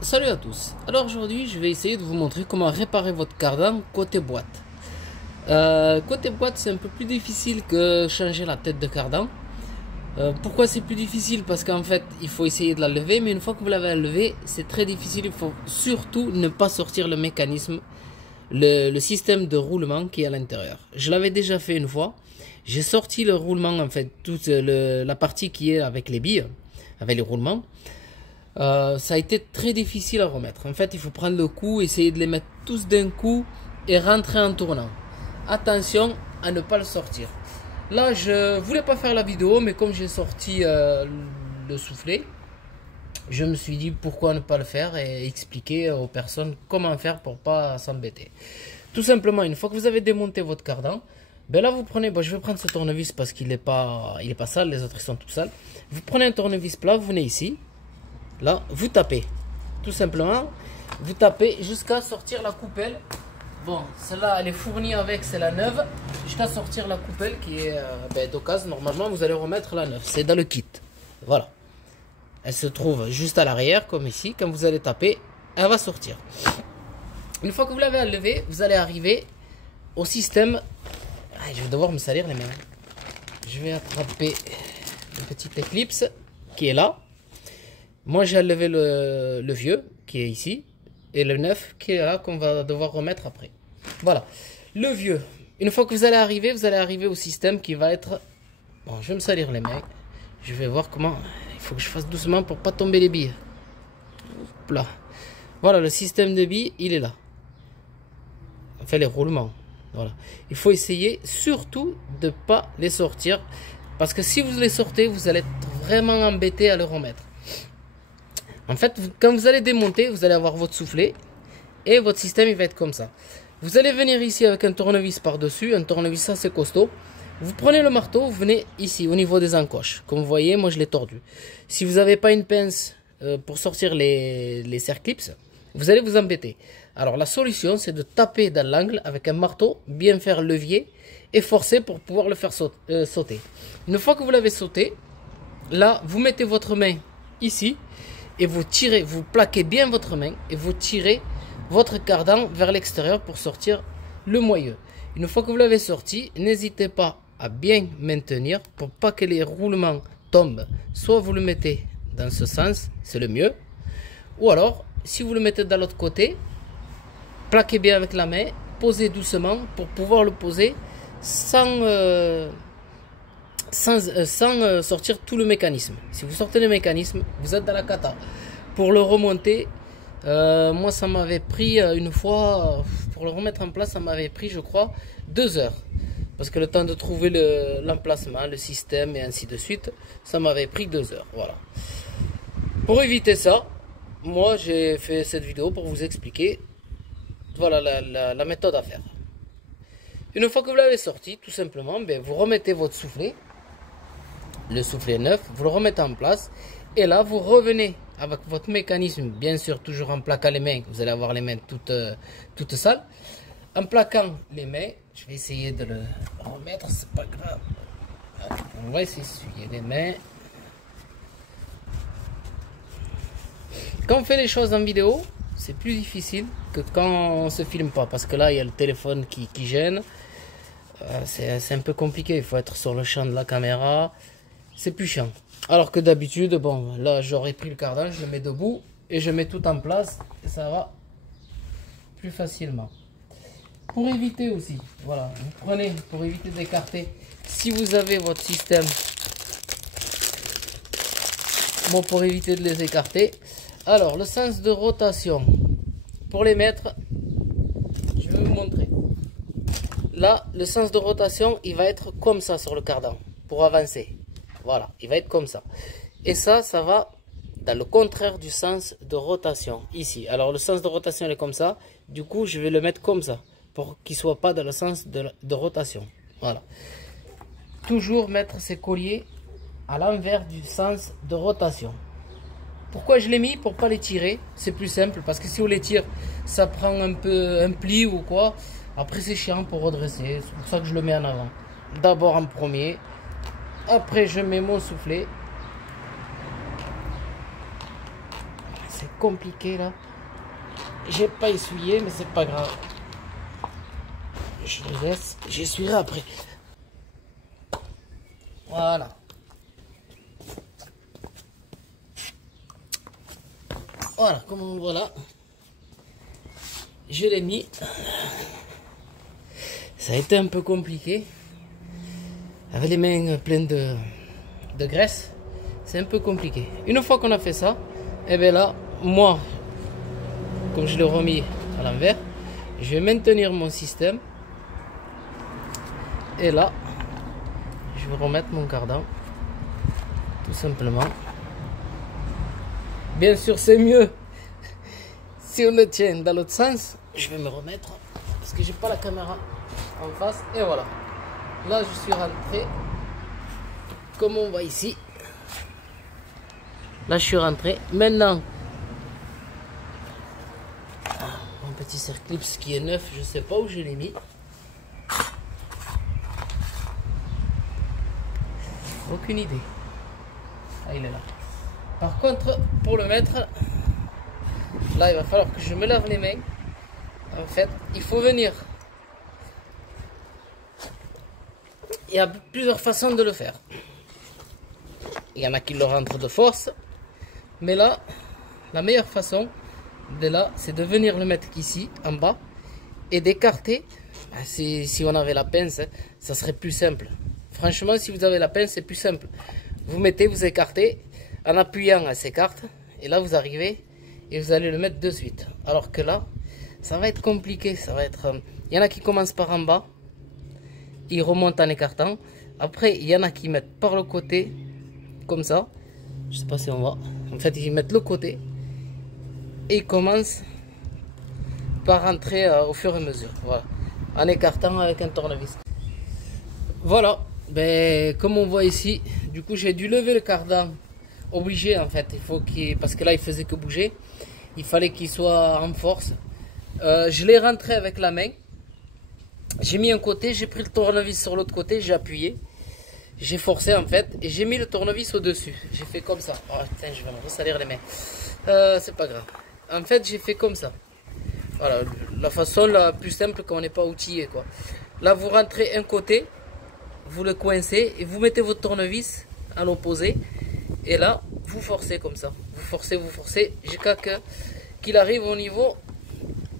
Salut à tous. Alors aujourd'hui je vais essayer de vous montrer comment réparer votre cardan côté boîte. Côté boîte c'est un peu plus difficile que changer la tête de cardan. Pourquoi c'est plus difficile? Parce qu'en fait il faut essayer de la lever, mais une fois que vous l'avez levée c'est très difficile. Il faut surtout ne pas sortir le mécanisme, le système de roulement qui est à l'intérieur. Je l'avais déjà fait une fois. J'ai sorti le roulement, en fait toute la partie qui est avec les billes, avec les roulements. Ça a été très difficile à remettre. En fait, il faut prendre le coup, essayer de les mettre tous d'un coup et rentrer en tournant. Attention à ne pas le sortir. Là, je voulais pas faire la vidéo, mais comme j'ai sorti le soufflet, je me suis dit pourquoi ne pas le faire et expliquer aux personnes comment faire pour pas s'embêter. Tout simplement, une fois que vous avez démonté votre cardan, ben là vous prenez, je vais prendre ce tournevis parce qu'il n'est pas sale, les autres ils sont tout sales. Vous prenez un tournevis plat, vous venez ici. Là, vous tapez. Tout simplement, vous tapez jusqu'à sortir la coupelle. Bon, celle-là, elle est fournie avec, c'est la neuve. Jusqu'à sortir la coupelle qui est d'occasion. Normalement, vous allez remettre la neuve. C'est dans le kit. Voilà. Elle se trouve juste à l'arrière, comme ici. Quand vous allez taper, elle va sortir. Une fois que vous l'avez enlevée, vous allez arriver au système. Ah, je vais devoir me salir les mains. Je vais attraper le petit éclipse qui est là. Moi j'ai enlevé le vieux qui est ici et le neuf qui est là qu'on va devoir remettre après. Voilà. Le vieux. Une fois que vous allez arriver au système qui va être... Bon, je vais me salir les mains. Je vais voir comment... Il faut que je fasse doucement pour pas tomber les billes. Hop là. Voilà, le système de billes, il est là. Enfin, les roulements. Voilà. Il faut essayer surtout de ne pas les sortir. Parce que si vous les sortez, vous allez être vraiment embêté à le remettre. En fait, quand vous allez démonter, vous allez avoir votre soufflet et votre système il va être comme ça. Vous allez venir ici avec un tournevis par-dessus, un tournevis assez costaud. Vous prenez le marteau, vous venez ici au niveau des encoches. Comme vous voyez, moi je l'ai tordu. Si vous n'avez pas une pince pour sortir les serre-clips, vous allez vous embêter. Alors la solution, c'est de taper dans l'angle avec un marteau, bien faire levier et forcer pour pouvoir le faire sauter. Une fois que vous l'avez sauté, là, vous mettez votre main ici. Et vous tirez, vous plaquez bien votre main et vous tirez votre cardan vers l'extérieur pour sortir le moyeu. Une fois que vous l'avez sorti, n'hésitez pas à bien maintenir pour pas que les roulements tombent. Soit vous le mettez dans ce sens, c'est le mieux. Ou alors, si vous le mettez de l'autre côté, plaquez bien avec la main, posez doucement pour pouvoir le poser sans sortir tout le mécanisme. Si vous sortez le mécanisme, vous êtes dans la cata. Pour le remonter, moi ça m'avait pris une fois, pour le remettre en place, ça m'avait pris je crois 2 heures. Parce que le temps de trouver l'emplacement, le système et ainsi de suite, ça m'avait pris 2 heures. Voilà. Pour éviter ça, moi j'ai fait cette vidéo pour vous expliquer voilà la méthode à faire. Une fois que vous l'avez sorti, tout simplement, vous remettez votre soufflet. Le soufflet neuf, vous le remettez en place et là vous revenez avec votre mécanisme, bien sûr toujours en plaquant les mains, vous allez avoir les mains toutes sales. En plaquant les mains, je vais essayer de le remettre, c'est pas grave. On va essayer d'essuyer les mains. Quand on fait les choses en vidéo, c'est plus difficile que quand on se filme pas, parce que là il y a le téléphone qui gêne. C'est un peu compliqué, il faut être sur le champ de la caméra. C'est plus chiant. Alors que d'habitude, bon, là j'aurais pris le cardan, je le mets debout et je mets tout en place et ça va plus facilement. Pour éviter aussi, voilà, vous prenez pour éviter d'écarter. Si vous avez votre système, bon, pour éviter de les écarter. Alors, le sens de rotation, pour les mettre, je vais vous montrer. Là, le sens de rotation, il va être comme ça sur le cardan pour avancer. Voilà, il va être comme ça. Et ça va dans le contraire du sens de rotation, ici. Alors, le sens de rotation, il est comme ça. Du coup, je vais le mettre comme ça, pour qu'il ne soit pas dans le sens de rotation. Voilà. Toujours mettre ces colliers à l'envers du sens de rotation. Pourquoi je l'ai mis? Pour ne pas les tirer. C'est plus simple, parce que si on les tire, ça prend un peu un pli ou quoi. Après, c'est chiant pour redresser. C'est pour ça que je le mets en avant. D'abord en premier. Après, je mets mon soufflet. c'est compliqué là. J'ai pas essuyé, mais c'est pas grave. Je le laisse, j'essuierai après. Voilà. Voilà, comme on voit là, je l'ai mis. Ça a été un peu compliqué. Avec les mains pleines de graisse, c'est un peu compliqué. Une fois qu'on a fait ça, et bien là, moi, comme je l'ai remis à l'envers, je vais maintenir mon système. Et là, je vais remettre mon cardan, tout simplement. Bien sûr, c'est mieux si on le tient dans l'autre sens. Je vais me remettre parce que j'ai pas la caméra en face. Et voilà. Là, je suis rentré. Comme on voit ici. Là, je suis rentré. Maintenant, mon petit Circlips qui est neuf, je sais pas où je l'ai mis. Aucune idée. Ah, il est là. Par contre, pour le mettre, là, il va falloir que je me lave les mains. En fait, il faut venir. Il y a plusieurs façons de le faire. Il y en a qui le rentrent de force. Mais là, la meilleure façon, de là, c'est de venir le mettre ici, en bas, et d'écarter. Si on avait la pince, ça serait plus simple. Franchement, si vous avez la pince, c'est plus simple. Vous mettez, vous écartez. En appuyant, elle s'écarte. Et là, vous arrivez et vous allez le mettre de suite. Alors que là, ça va être compliqué. Ça va être. Il y en a qui commencent par en bas. Ils remontent en écartant. Après, il y en a qui mettent par le côté. Comme ça. Je sais pas si on voit. En fait, ils mettent le côté. Et ils commencent par rentrer au fur et à mesure. Voilà. En écartant avec un tournevis. Voilà. Ben, comme on voit ici, du coup, j'ai dû lever le cardan. Obligé en fait, il faut parce que là il faisait que bouger, il fallait qu'il soit en force. Je l'ai rentré avec la main, j'ai mis un côté, j'ai pris le tournevis sur l'autre côté, j'ai appuyé, j'ai forcé en fait, et j'ai mis le tournevis au dessus. J'ai fait comme ça. Oh putain, je vais me ressalir les mains. C'est pas grave. En fait, j'ai fait comme ça. Voilà, la façon la plus simple quand on n'est pas outillé quoi. Là, vous rentrez un côté, vous le coincez et vous mettez votre tournevis à l'opposé. Et là, vous forcez comme ça. Vous forcez jusqu'à qu'il arrive au niveau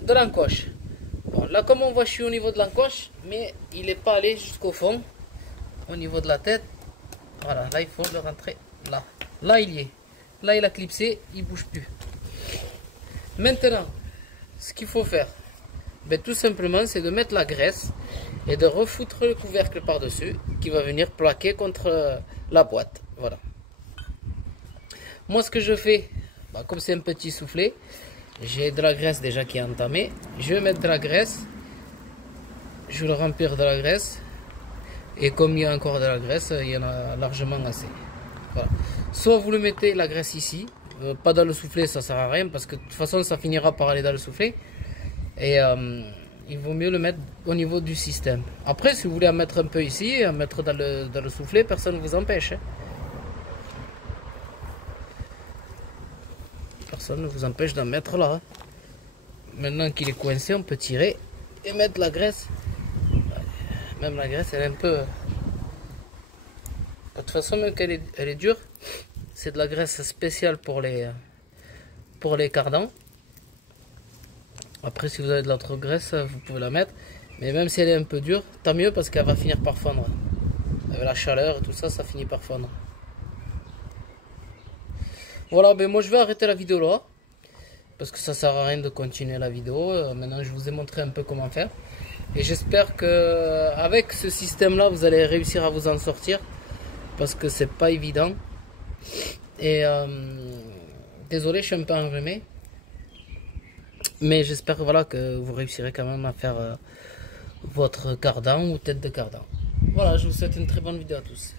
de l'encoche. Bon, là, comme on voit, je suis au niveau de l'encoche, mais il n'est pas allé jusqu'au fond, au niveau de la tête. Voilà, là, il faut le rentrer là. Là, il y est. Là, il a clipsé, il ne bouge plus. Maintenant, ce qu'il faut faire, ben, tout simplement, c'est de mettre la graisse et de refoutre le couvercle par-dessus, qui va venir plaquer contre la boîte. Voilà. Moi, ce que je fais, bah, comme c'est un petit soufflet, j'ai de la graisse déjà qui est entamée. Je vais mettre de la graisse. Je vais le remplir de la graisse. Et comme il y a encore de la graisse, il y en a largement assez. Voilà. Soit vous le mettez la graisse ici. Pas dans le soufflet, ça sert à rien. Parce que de toute façon, ça finira par aller dans le soufflet. Et il vaut mieux le mettre au niveau du système. Après, si vous voulez en mettre un peu ici, en mettre dans le soufflet, personne ne vous empêche. Hein. Personne ne vous empêche d'en mettre là. Hein. Maintenant qu'il est coincé, on peut tirer et mettre la graisse. Même la graisse, elle est un peu... De toute façon, même qu'elle est dure, c'est de la graisse spéciale pour les cardans. Après, si vous avez de l'autre graisse, vous pouvez la mettre. Mais même si elle est un peu dure, tant mieux parce qu'elle va finir par fondre. Avec la chaleur et tout ça, ça finit par fondre. Voilà, ben moi je vais arrêter la vidéo là. Parce que ça sert à rien de continuer la vidéo. Maintenant je vous ai montré un peu comment faire. Et j'espère que avec ce système là vous allez réussir à vous en sortir. Parce que c'est pas évident. Et désolé, je suis un peu enrhumé. Mais j'espère voilà, que vous réussirez quand même à faire votre cardan ou tête de cardan. Voilà, je vous souhaite une très bonne vidéo à tous.